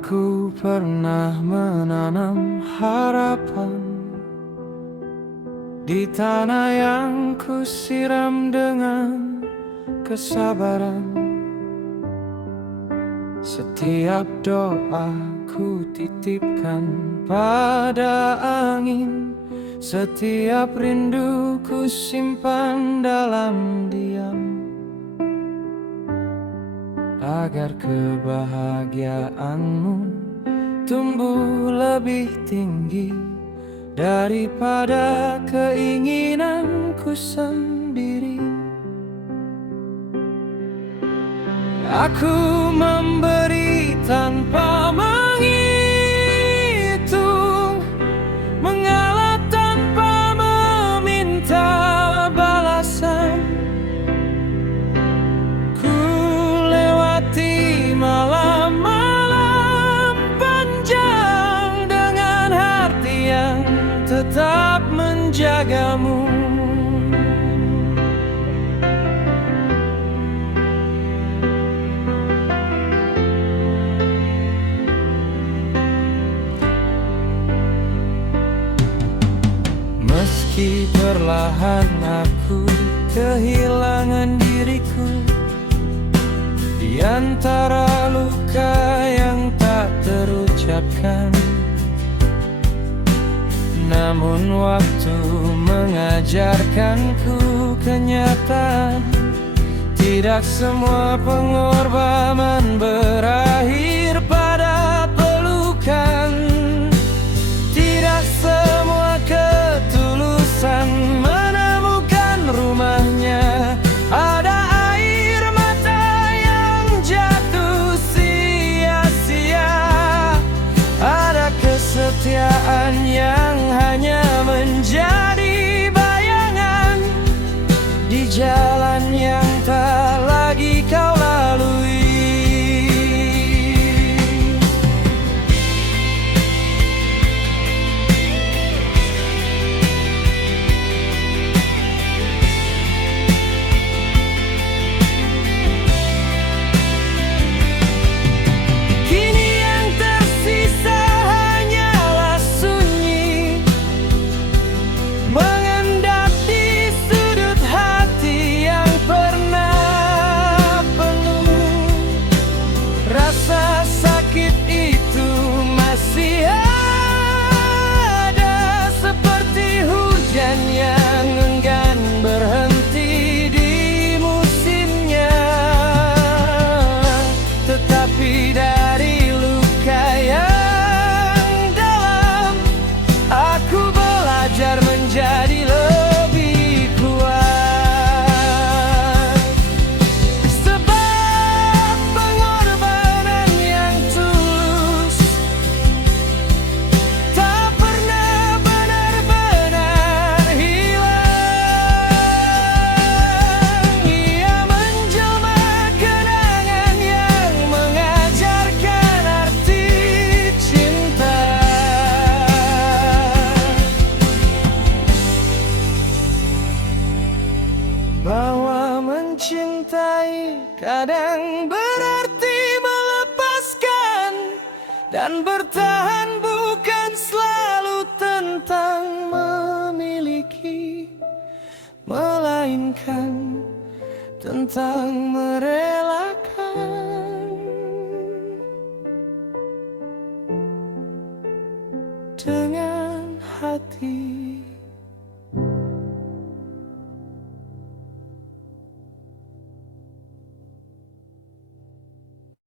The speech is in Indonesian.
Aku pernah menanam harapan di tanah yang kusiram dengan kesabaran. Setiap doa ku titipkan pada angin, setiap rindu ku simpan dalam diam, agar kebahagiaanmu tumbuh lebih tinggi daripada keinginanku sendiri. Aku memberi tanpa menghitung, mengalah tanpa meminta balasan. Ku lewati malam-malam panjang dengan hati yang tetap menjagamu. Meski perlahan aku kehilangan diriku di antara luka yang tak terucapkan, namun waktu mengajarkanku kenyataan. Tidak semua pengorbanan berakhir pada pelukan. Tidak semua ketulusan menemukan rumahnya. Ada air mata yang jatuh sia-sia, ada kesetiaan yang hanya menjadi bayangan di jalan yang tak lagi kau lalui. Rasa sakit itu masih ada, seperti hujan yang enggan berhenti di musimnya. Tetapi dari luka yang dalam, aku belajar menjadi lebih kuat. Bahwa mencintai kadang berarti melepaskan, dan bertahan bukan selalu tentang memiliki, melainkan tentang merelakan dengan hati.